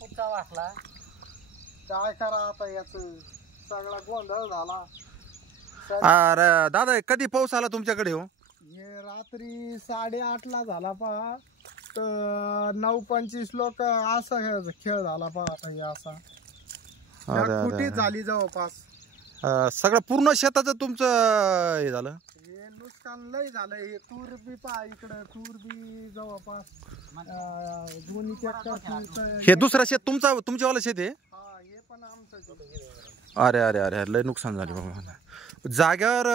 पुढचा वाचला. काय करा आता याच सगळा गोंधळ झाला. अरे दादा कधी पाऊस आला तुमच्याकडे हो? हे रात्री 8:30ला झाला पहा, तर 9:25 लोक असा खेळ झाला पहा. आता हे असा फुटी झाली जवळपास. सगळं पूर्ण शेताचं तुमचं हे झालं. हे नुकसान लय झालं. हे तूर बी पहा, इकडं तूर बी जवळपास 2 एकर. हे दुसरं शेत तुमच्यावालं शेत आहे? हा, हे पण आमचं. अरे अरे अरे लय नुकसान झाले बाबा. जाग्यावर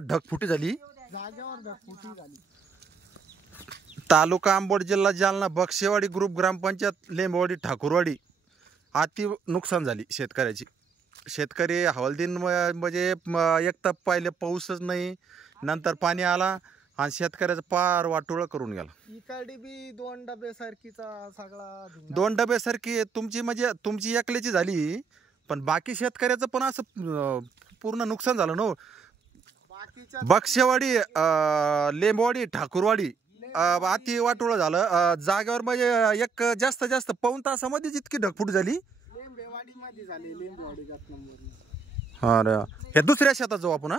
ढगफुटी झाली. जाग्यावर ढगफुटी झाली. तालुका अंबोड, जिल्हा जालना, बक्षेवाडी ग्रुप, ग्रामपंचायत लेंबवाडी, ठाकूरवाडी. अति नुकसान झाली शेतकऱ्याची. शेतकरी हवालदिन म्हणजे एक तर पहिले पाऊसच नाही, नंतर पाणी आला आणि शेतकऱ्याचं पार वाटोळं करून गेला. इकडे बी 2 डब्यासारखीचा सगळा 2 डब्यासारखी तुमची म्हणजे तुमची एकल्याची झाली, पण बाकी शेतकऱ्याचं पण असं पूर्ण नुकसान झालं ना. बक्षेवाडी, लेंबवाडी, ठाकूरवाडी अति वाटोळं झालं. जागेवर म्हणजे एक जास्त पाऊण तासामध्ये इतकी ढगफूट झाली. अरे हे दुसऱ्या शेतात जाऊ आपण.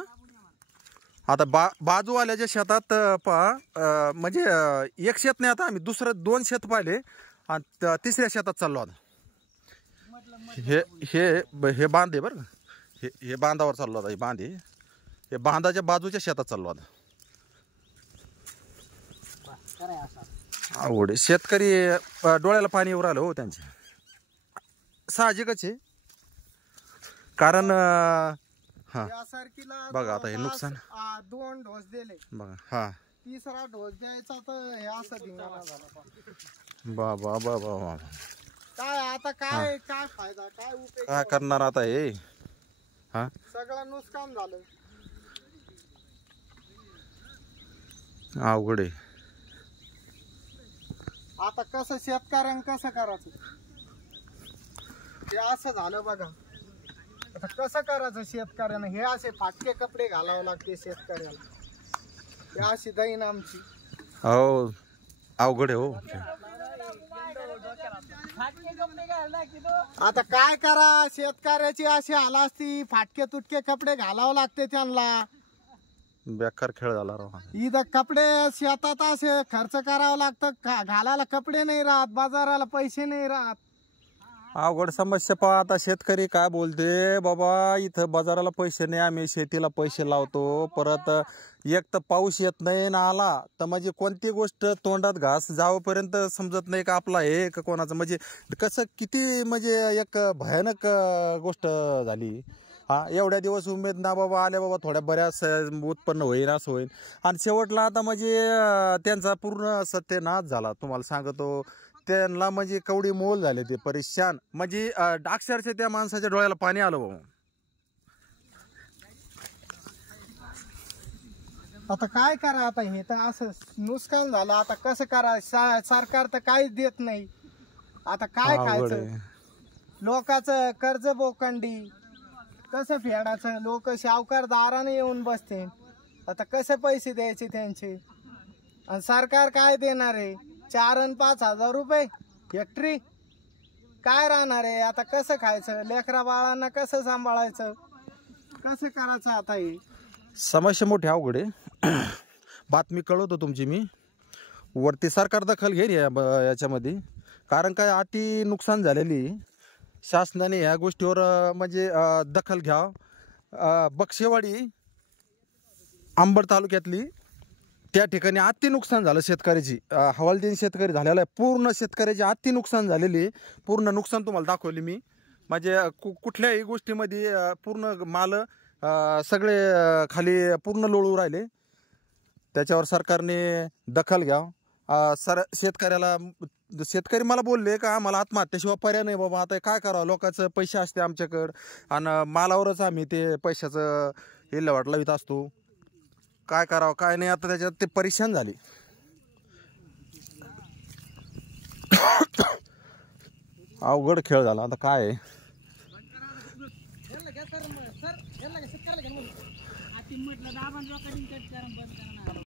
आता बाजूवाल्याच्या शेतात पहा, म्हणजे एक शेत नाही, आता आम्ही 2 शेत पाहिले आणि 3ऱ्या शेतात चाललो आता. हे बांध आहे बरं का. हे बांधावर चाललो आता. हे बांध आहे, हे बांधाच्या बाजूच्या शेतात चाललो आता. आवड शेतकरी डोळ्याला पाणी येऊ राहिलं हो त्यांचे. साहजिकच आहे, कारण हा बघा आता हे नुकसान. 2 डोस दिले बघा. हा 3रा डोस द्यायचा तर हे असं धिंगाणा झाला. बाबा काय आता काय फायदा, काय उपयोग, काय करणार आता हे. हा सगळं नुकसान झालं. अवघड आहे आता. कसं शेतकऱ्यानं कसं करायचं, हे असं झालं बघा. आता कसं करायचं शेतकऱ्यानं. हे असे फाटके कपडे घालावे लागते शेतकऱ्याला. हे अशी दैन आमची. हो अवघड आहे हो. आता काय करा, शेतकऱ्याची अशी हाल असती. फाटके तुटके कपडे घालावे लागते त्यांना. बेकार खेळ झाला राव. इथं कपडे शेतात असे खर्च करावं लागतं, घालायला कपडे नाही राहत, बाजाराला पैसे नाही राहत. अवघड समस्या. पहा आता शेतकरी काय बोलते, बाबा इथं बाजाराला पैसे नाही, आम्ही शेतीला पैसे लावतो, परत एक तर पाऊस येत नाही ना आला तर म्हणजे कोणती गोष्ट तोंडात घास जावपर्यंत समजत नाही का आपला हे का कोणाचं. म्हणजे कसं किती म्हणजे एक भयानक गोष्ट झाली. हा एवढ्या दिवस उमेद ना बाबा आल्या, बाबा थोड्या बऱ्याच उत्पन्न होईल असं होईल, आणि शेवटला आता म्हणजे त्यांचा पूर्ण सत्यानाश झाला. तुम्हाला सांगतो, त्यांना म्हणजे कवडी मोल झाले, ते परेशान. म्हणजे अक्षरशः त्या माणसाच्या डोळ्याला पाणी आलं बाबा. आता काय करा, आता हे तर असं नुकसान झालं. आता कसं करा, सरकार तर काहीच देत नाही. आता काय खायचं, लोकांचं कर्ज बोकंडी कसं फेडायचं. लोक सावकार दाराने येऊन बसते. आता कसे पैसे द्यायचे त्यांचे, आणि सरकार काय देणार आहे. 4 आणि 5 हजार रुपये हेक्टरी काय राहणार आहे. आता कसं खायचं, लेकरा बाळांना कसं सांभाळायचं, कसं करायचं. आता हे समस्या मोठी अवघड आहे. बातमी कळवतो तुमची मी, वरती सरकार दखल घेईल याच्यामध्ये. कारण काय अति नुकसान झालेली, शासनाने ह्या गोष्टीवर म्हणजे दखल घ्यावं. बक्षेवाडी अंबड तालुक्यातली त्या ठिकाणी अति नुकसान झालं शेतकऱ्याची. हवालदिन शेतकरी झालेला आहे. पूर्ण शेतकऱ्याची अति नुकसान झालेली. पूर्ण नुकसान तुम्हाला दाखवले मी. म्हणजे कुठल्याही गोष्टीमध्ये पूर्ण माल सगळे खाली पूर्ण लोळू राहिले. त्याच्यावर सरकारने दखल घ्यावं. शेतकरी मला बोलले का आम्हाला आत्महत्येशिवाय पर्याय नाही बाबा. आता काय करावं, लोकांचं पैसे असते आमच्याकडं आणि मालावरच आम्ही ते पैशाचं विल्हेवाट लावित असतो. काय करावं काय नाही, आता त्याच्यात ते परेशान झाले. अवघड खेळ झाला. आता काय आहे, म्हटलं